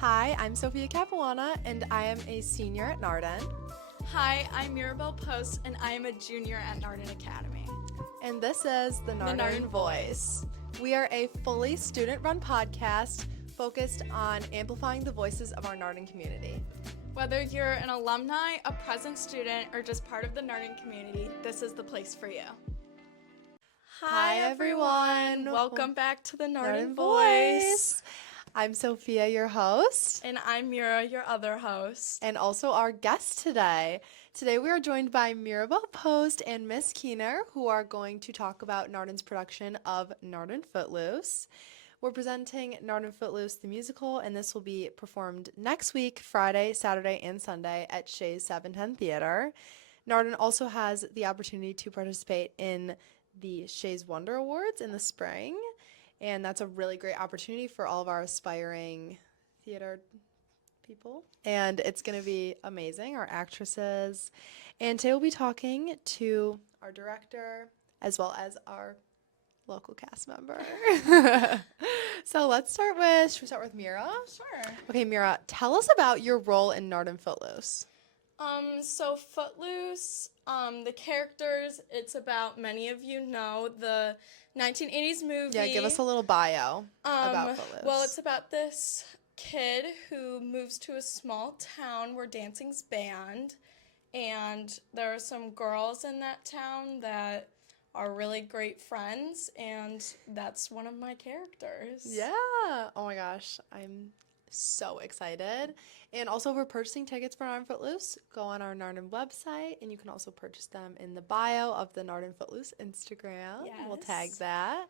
Hi, I'm Sophia Capuana, and I am a senior at Narden. Hi, I'm Mirabelle Post, and I am a junior at Narden Academy. And this is the Narden Voice. We are a fully student-run podcast focused on amplifying the voices of our Narden community. Whether you're an alumni, a present student, or just part of the Narden community, this is the place for you. Hi, everyone. Welcome back to the Narden Narden Voice. I'm Sophia, your host. And I'm Mira, your other host. And also our guest today. Today we are joined by Mirabelle Post and Miss Kiener, who are going to talk about Narden's production of Narden Footloose. We're presenting Narden Footloose the musical, and this will be performed next week, Friday, Saturday, and Sunday at Shays 710 Theater. Narden also has the opportunity to participate in the Shays Wonder Awards in the spring, and that's a really great opportunity for all of our aspiring theater people, and it's going to be amazing, our actresses. And today we'll be talking to our director as well as our local cast member. So should we start with Mira? Sure. Okay, Mira, tell us about your role in Narden Footloose. So Footloose, the characters, it's about, many of you know, the 1980s movie. Yeah, give us a little bio about Footloose. Well, it's about this kid who moves to a small town where dancing's banned, and there are some girls in that town that are really great friends, and that's one of my characters. Yeah. Oh my gosh, I'm so excited. And also, we're purchasing tickets for Narden Footloose. Go on our Narden website, and you can also purchase them in the bio of the Narden Footloose Instagram. Yes. We'll tag that.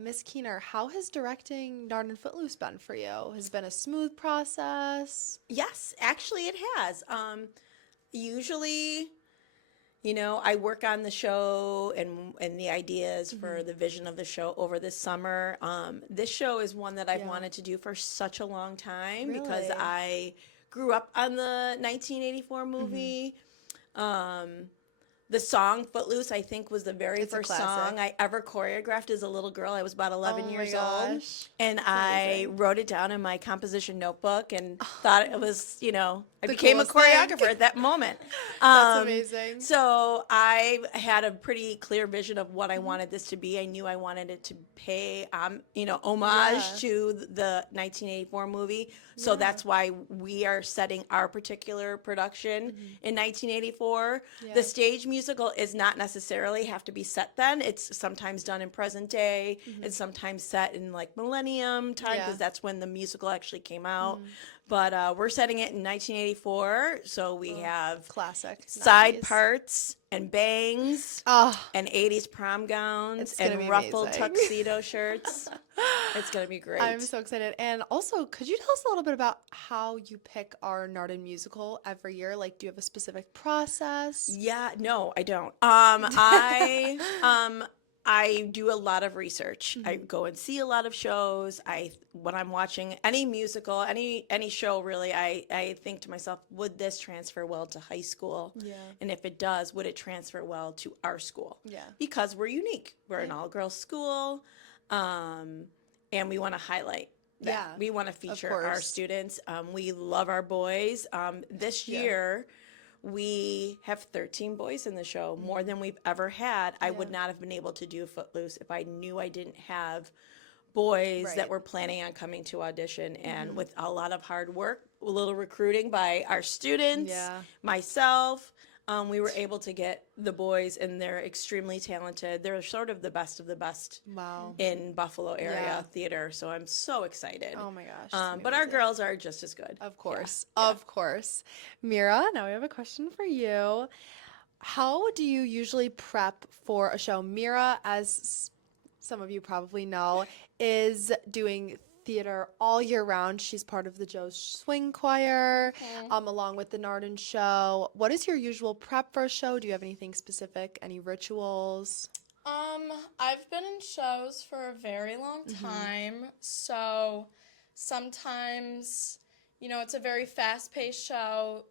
Miss Kiener, how has directing Narden Footloose been for you? Has it been a smooth process? Yes, actually it has. Usually, I work on the show and the ideas for the vision of the show over the summer. This show is one that I've wanted to do for such a long time because Really? I grew up on the 1984 movie. The song Footloose, I think, was the very It's a first classic. song I ever choreographed as a little girl. I was about 11 Oh my years old. gosh. And That's I amazing. wrote it down in my composition notebook and thought it was, I The became a coolest thing. choreographer at that moment. That's amazing. So I had a pretty clear vision of what I wanted this to be. I knew I wanted it to pay, homage to the 1984 movie. So that's why we are setting our particular production in 1984. Yeah. The stage musical is not necessarily have to be set then. It's sometimes done in present day. It's sometimes set in like millennium time because that's when the musical actually came out. But we're setting it in 1984, so we have Classic. side 90s. parts and bangs Oh, and 80s prom gowns It's gonna be and ruffled amazing. tuxedo shirts. It's going to be great. I'm so excited. And also, could you tell us a little bit about how you pick our Narden musical every year? Like, do you have a specific process? Yeah, no, I don't. I do a lot of research. I go and see a lot of shows. When I'm watching any musical, any show really, I think to myself, would this transfer well to high school? Yeah. And if it does, would it transfer well to our school? Yeah. Because we're unique. We're an all-girls school, and we want to highlight that. Yeah, We want to feature our course. students. We love our boys. This year, we have 13 boys in the show, more than we've ever had. I would not have been able to do Footloose if I knew I didn't have boys Right. that were planning on coming to audition. And with a lot of hard work, a little recruiting by our students, myself, we were able to get the boys, and they're extremely talented. They're sort of the best Wow. in Buffalo area Yeah. theater. So I'm so excited. Oh my gosh. it's gonna be But our amazing. girls are just as good. Of course. Of course. Mira, now we have a question for you. How do you usually prep for a show? Mira, as some of you probably know, is doing theater all year round. She's part of the Joe's Swing Choir, along with the Narden Show. What is your usual prep for a show? Do you have anything specific? Any rituals? I've been in shows for a very long time, so sometimes, it's a very fast-paced show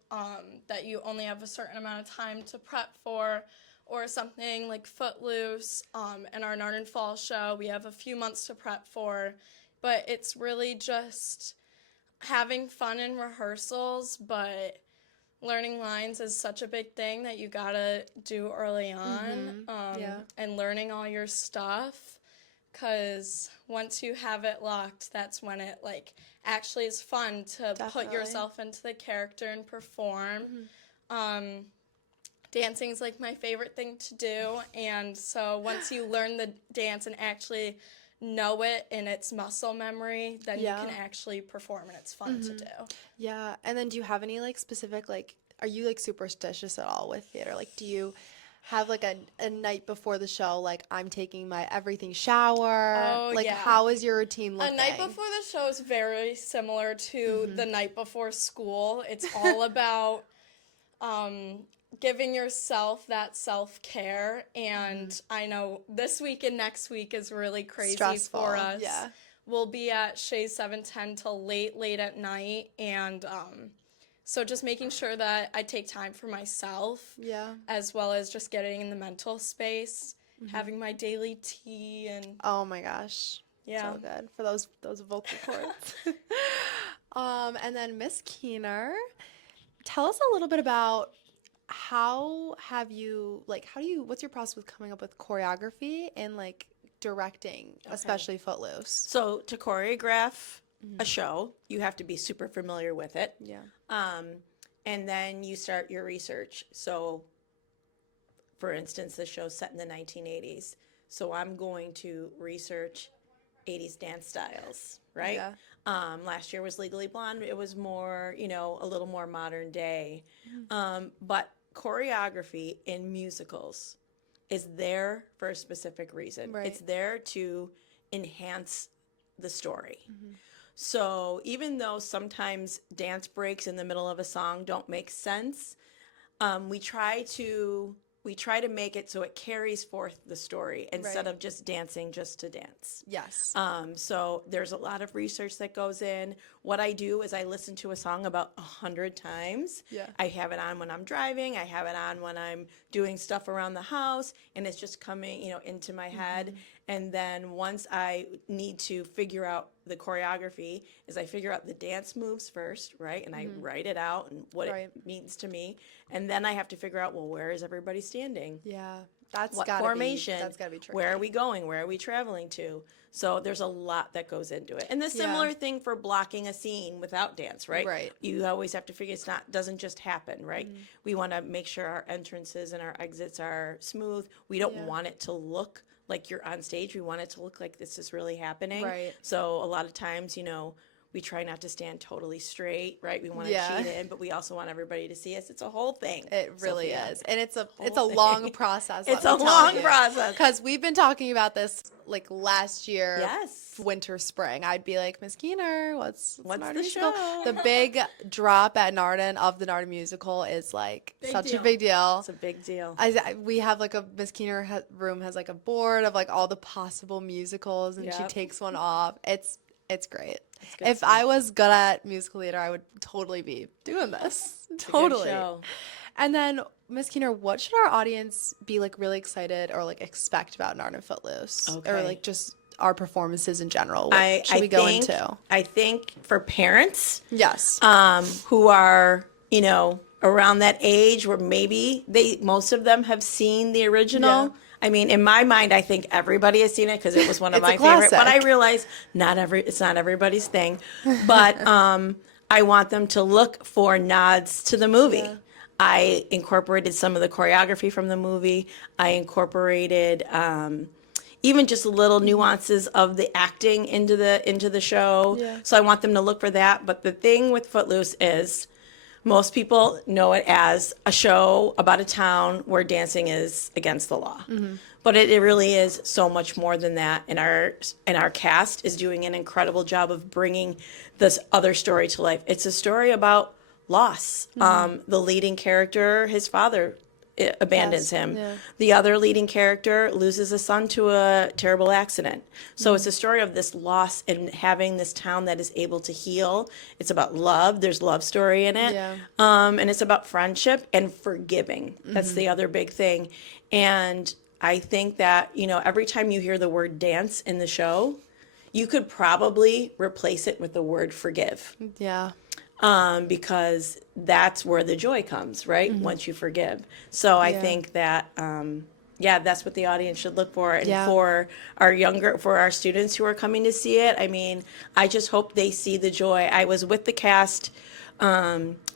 that you only have a certain amount of time to prep for, or something like Footloose and our Narden Fall show we have a few months to prep for, but it's really just having fun in rehearsals, but learning lines is such a big thing that you gotta do early on. Yeah. And learning all your stuff, because once you have it locked, that's when it like actually is fun to put Definitely. yourself into the character and perform. Dancing is like my favorite thing to do, and so once you learn the dance and actually know it in its muscle memory, then you can actually perform, and it's fun to do. Yeah. And then do you have any like specific like are you like superstitious at all with theater? Like do you have like a night before the show like I'm taking my everything shower? Oh, Like yeah. how is your routine looking? A night before the show is very similar to the night before school. It's all about giving yourself that self-care, and I know this week and next week is really crazy Stressful, for us. yeah. We'll be at Shay's 710 till late at night, and so just making sure that I take time for myself, Yeah. as well as just getting in the mental space, having my daily tea, and Oh my gosh. yeah. So good for those vocal cords. And then Miss Kiener, tell us a little bit about what's your process with coming up with choreography and like directing, especially Footloose? So to choreograph a show, you have to be super familiar with it. Yeah. And then you start your research. So, for instance, the show's set in the 1980s. So I'm going to research 80s dance styles, right? Yeah. Last year was Legally Blonde. It was more, a little more modern day. But choreography in musicals is there for a specific reason. Right. It's there to enhance the story. So even though sometimes dance breaks in the middle of a song don't make sense, we try to make it so it carries forth the story instead Right. of just dancing just to dance. Yes. So there's a lot of research that goes in. What I do is I listen to a song about 100 times. Yeah. I have it on when I'm driving. I have it on when I'm doing stuff around the house, and it's just coming, into my head. And then once I need to figure out the choreography, is I figure out the dance moves first, right? And I write it out and what Right. it means to me. And then I have to figure out, well, where is everybody standing? Yeah. That's What gotta formation? That's gotta be tricky. Where are we going? Where are we traveling to? So there's a lot that goes into it. And the similar thing for blocking a scene without dance, right? Right. You always have to figure doesn't just happen, right? We want to make sure our entrances and our exits are smooth. We don't want it to look like you're on stage. We want it to look like this is really happening. Right. So a lot of times, we try not to stand totally straight, right? We want to Yeah. cheat in, but we also want everybody to see us. It's a whole thing. It really Sophia. is. And it's a Whole long thing. process. It's a long process. Because we've been talking about this like last year. Yes. Winter, spring. I'd be like, Miss Keener, what's What's Narden the musical? show? The big drop at Narden of the Narden musical is like such a big deal. It's a big deal. We have like a Miss Keener room has like a board of like all the possible musicals, and she Yep. takes one off. It's great. good If stuff. I was good at musical theater, I would totally be doing this. It's a good Totally. show. And then, Miss Keener, what should our audience be like really excited or like expect about Narden Footloose? Or Okay. like just our performances in general? What should we go into? I think for parents Yes. who are, around that age where maybe most of them have seen the original. Yeah. I mean, in my mind, I think everybody has seen it because it was one of It's a my favorite. But I classic. realize it's not everybody's thing. But I want them to look for nods to the movie. Yeah. I incorporated some of the choreography from the movie. I incorporated even just little nuances of the acting into the show. Yeah. So I want them to look for that. But the thing with Footloose is most people know it as a show about a town where dancing is against the law. But it really is so much more than that. And our cast is doing an incredible job of bringing this other story to life. It's a story about loss. The leading character, his father abandons Yes, him. yeah. The other leading character loses a son to a terrible accident. So it's a story of this loss and having this town that is able to heal. It's about love. There's love story in it. Yeah. And it's about friendship and forgiving. That's the other big thing. And I think that, every time you hear the word dance in the show, you could probably replace it with the word forgive. Yeah. Because that's where the joy comes, right? Once you forgive. So I think that, that's what the audience should look for. And for our students who are coming to see it, I mean, I just hope they see the joy. I was with the cast.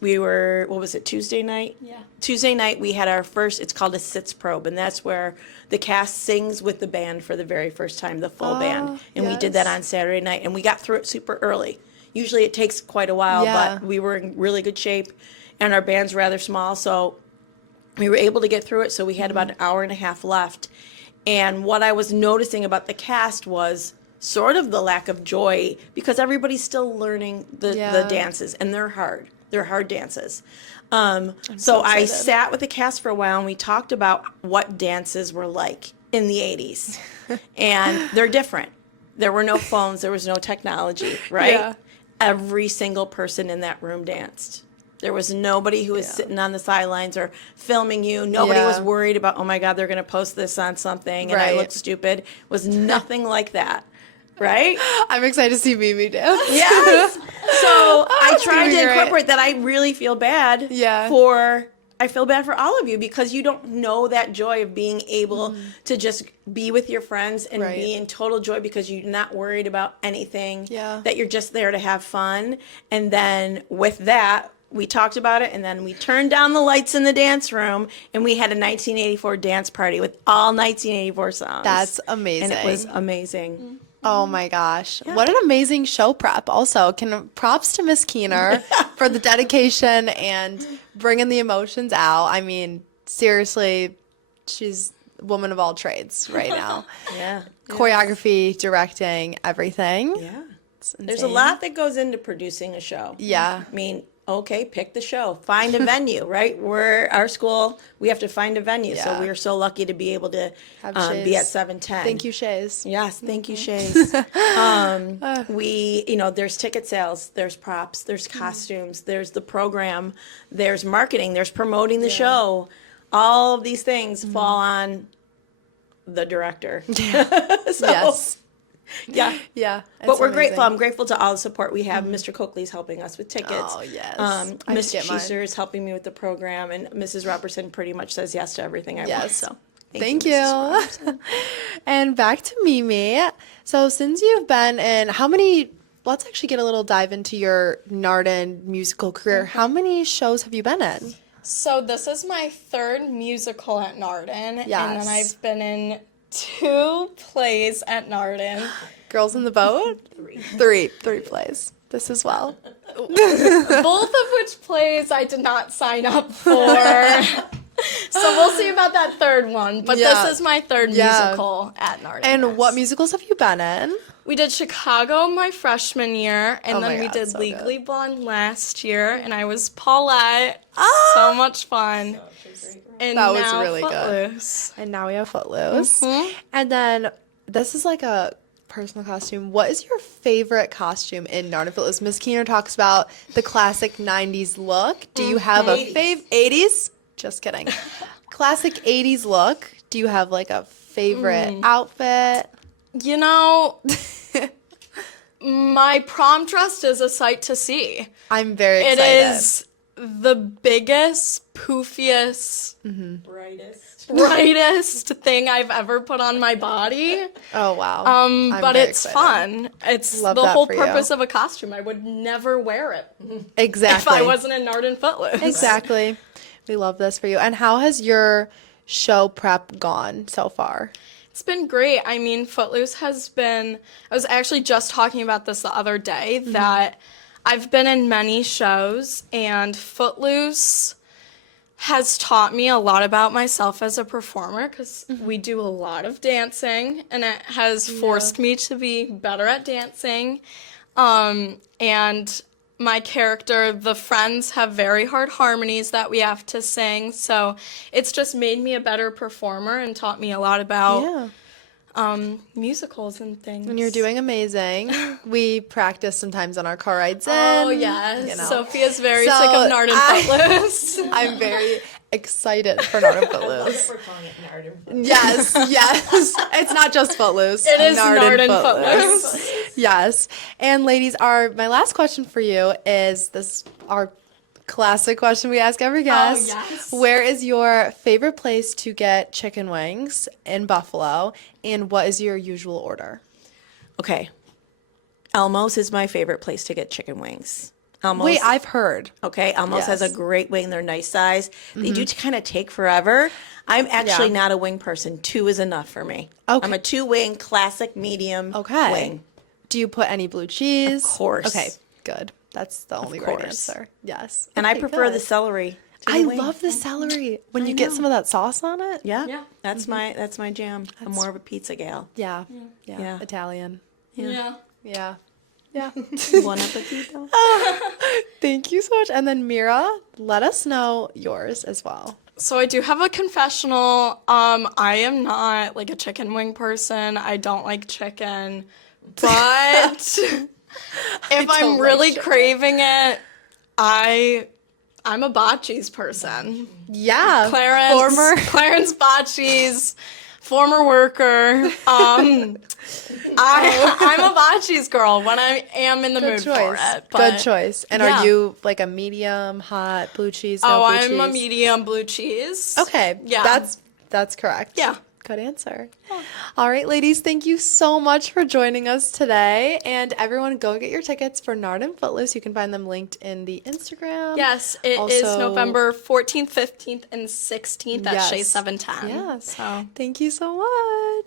We were, what was it, Tuesday night? Yeah. Tuesday night, we had our first, it's called a sits probe, and that's where the cast sings with the band for the very first time, the full band. And we did that on Saturday night, and we got through it super early. Usually it takes quite a while, but we were in really good shape, and our band's rather small, so we were able to get through it. So we had about an hour and a half left. And what I was noticing about the cast was sort of the lack of joy, because everybody's still learning the dances, and they're hard. They're hard dances. So I sat with the cast for a while, and we talked about what dances were like in the 80s. And they're different. There were no phones. There was no technology, right? Yeah. Every single person in that room danced. There was nobody who was sitting on the sidelines or filming you. Nobody was worried about, oh my God, they're going to post this on something and I look stupid. It was nothing like that, right? I'm excited to see Mimi dance. Yes. So I tried gonna be to great. incorporate that. I really feel bad I feel bad for all of you, because you don't know that joy of being able to just be with your friends and be in total joy, because you're not worried about anything, that you're just there to have fun. And then with that, we talked about it, and then we turned down the lights in the dance room, and we had a 1984 dance party with all 1984 songs. That's amazing. And it was amazing. Oh my gosh. What an amazing show prep. Also, props to Miss Kiener for the dedication and bringing the emotions out. I mean, seriously, she's a woman of all trades right now. Choreography, directing, everything. Yeah. It's There's a insane. lot that goes into producing a show. Yeah. I mean, okay, pick the show. Find a venue, right? Our school, we have to find a venue. So we are so lucky to be able to be at 710. Thank you, Shays. Yes, thank you, Shays. There's ticket sales, there's props, there's costumes, there's the program, there's marketing, there's promoting the show. All of these things fall on the director. Yes. Yeah. Yeah. But it's we're grateful. amazing. I'm grateful to all the support we have. Mr. Coakley's helping us with tickets. Oh, yes. I have to Miss get mine. Schuster is helping me with the program, and Mrs. Robertson pretty much says yes to everything I want. So Thank Mrs. you. Robertson. And back to Mimi. So since you've been in let's actually get a little dive into your Narden musical career. How many shows have you been in? So this is my third musical at Narden. And Yes. then I've been in 2 plays at Narden. Girls in the Boat? Three plays. This as well. Both of which plays I did not sign up for. So we'll see about that third one. But Yeah. this is my third Yeah. musical at Narden. And what yes. musicals have you been in? We did Chicago my freshman year, and Oh my then we God, did so Legally Blonde last year, and I was Paulette. So much fun. And That was now really good. Footloose. And now we have Footloose. Mhm. And then this is like a personal costume. What is your favorite costume in Narden Footloose? Miss Kiener talks about the classic 90s look. Do you have a 80s? Just kidding. Classic 80s look. Do you have like a favorite outfit? You know, my prom dress is a sight to see. I'm very It excited. is the biggest, poofiest, brightest thing I've ever put on my body. Oh wow. But very it's excited. fun. It's Love the that whole for you. purpose of a costume. I would never wear it Exactly. if I wasn't in Narden Footloose. Exactly. We love this for you. And how has your show prep gone so far? It's been great. I mean, Footloose has been, I was actually just talking about this the other day, that I've been in many shows, and Footloose has taught me a lot about myself as a performer, because we do a lot of dancing, and it has forced me to be better at dancing. And my character, the friends have very hard harmonies that we have to sing, so it's just made me a better performer and taught me a lot about musicals and things. And you're doing amazing. We practice sometimes on our car rides in. Oh yes, you know. Sophia's very So, sick of Narden Footloose. I'm very, excited for Nard and Footloose. We're calling it Nard. Yes, yes. It's not just Footloose. It is Nard and Footloose. Yes. And ladies, my last question for you is this our classic question we ask every guest. yes. Where is your favorite place to get chicken wings in Buffalo, and what is your usual order? Okay. Elmo's is my favorite place to get chicken wings. Elmo's, Wait, I've heard. okay, Elmo's has a Yes. great wing. They're nice size. They do kind of take forever. I'm actually Yeah. not a wing person. 2 is enough for me. Okay. I'm a 2-wing classic medium Okay. wing. Do you put any blue cheese? Of course. Okay, good. That's the only right course. answer. Yes. And I Okay, prefer the good. celery. to the I wing. love the celery. When I you get know. some of that sauce on it. Yeah, Yeah. that's my jam. I'm more of a pizza gal. Yeah. Yeah. Yeah. Italian. Yeah. Yeah. Yeah. Buon appetito. Thank you so much. And then Mira, let us know yours as well. So I do have a confessional. I am not like a chicken wing person. I don't like chicken. But if I'm don't like really chicken. craving it, I'm a botchis person. Yeah. Clarence Clarence Botchis, former worker. I'm a botchis girl when I am in the Good mood choice. for it. Good But choice. And yeah. are you like a medium, hot, blue cheese? No oh, blue I'm a cheese? medium blue cheese. Okay. Yeah. That's correct. Yeah. Good answer. All right, ladies, thank you so much for joining us today. And everyone, go get your tickets for Nard and Footloose. You can find them linked in the Instagram. Yes, it is Also- November 14th, 15th, and 16th at Shea Yes. 710. Yes. So. Thank you so much.